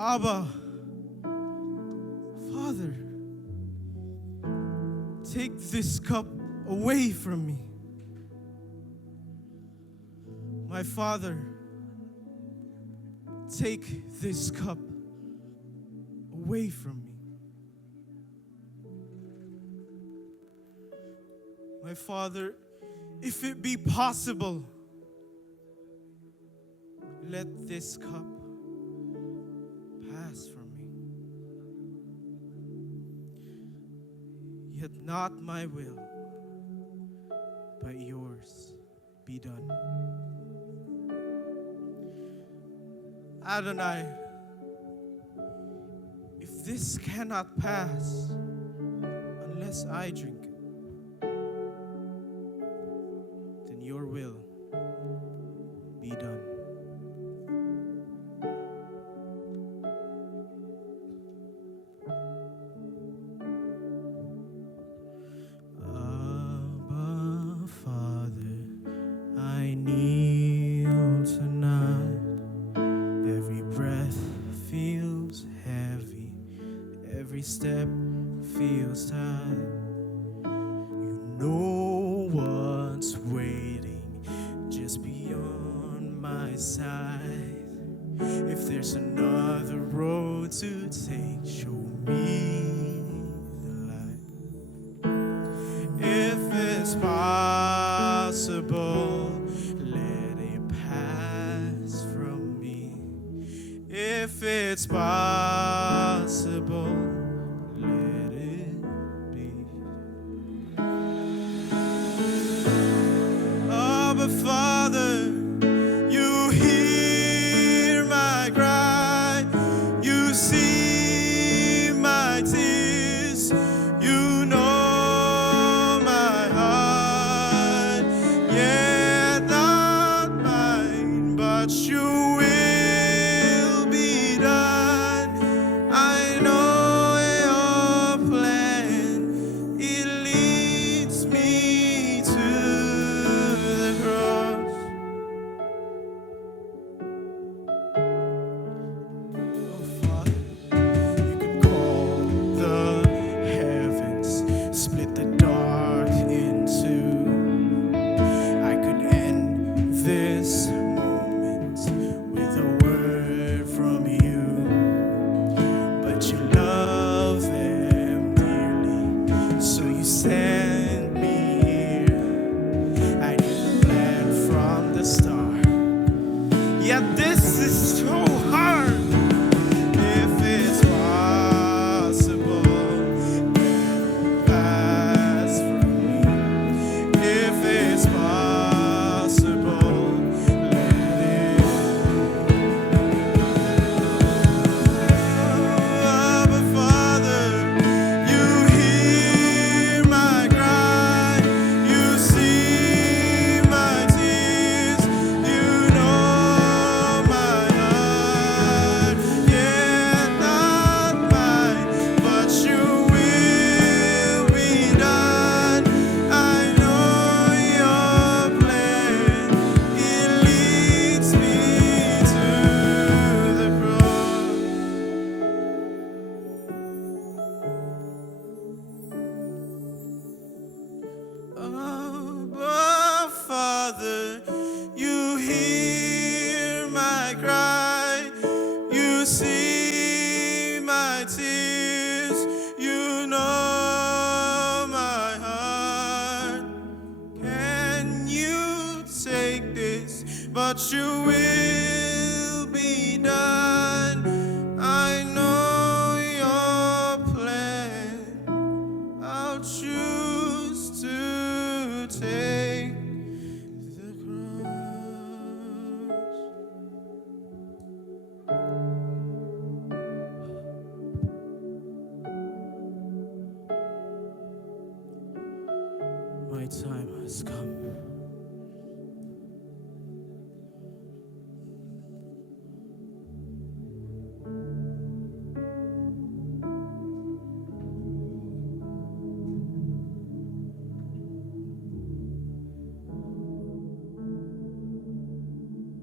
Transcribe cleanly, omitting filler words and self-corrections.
Abba, Father, take this cup away from me. My Father, take this cup away from me. My Father, if it be possible, let this cup pass from me. Yet not my will, but yours be done. Adonai, if this cannot pass unless I drink it, then your will be done. Abba, Father, I kneel tonight. Every breath feels heavy, every step feels tight. You know what's waiting just beyond my sight. If there's another road to take, show me the light. If it's possible, let it pass from me. If it's possible, let it be. Abba Father, you hear my cry, you see my tears, you know my heart, yet not mine, but you will be done. I know your plan, it leads me to the cross. Oh Father, you could call the heavens, split the dark in two. I could end this moment with a word from you, but you love them dearly, so you sent me here. I knew the plan from the start, yet this is so hard. If it's possible, pass from me. If it's possible, let it. Abba Father, you hear my cry, you see my tears, you know my heart, yet not mine, but you will be done. I know your plan, it leads me to the cross. Abba Father, you hear my cry, you see my tears, you know my heart. Can you take this? But you will be done. I know your plan. I'll choose to take the cross. My time has come.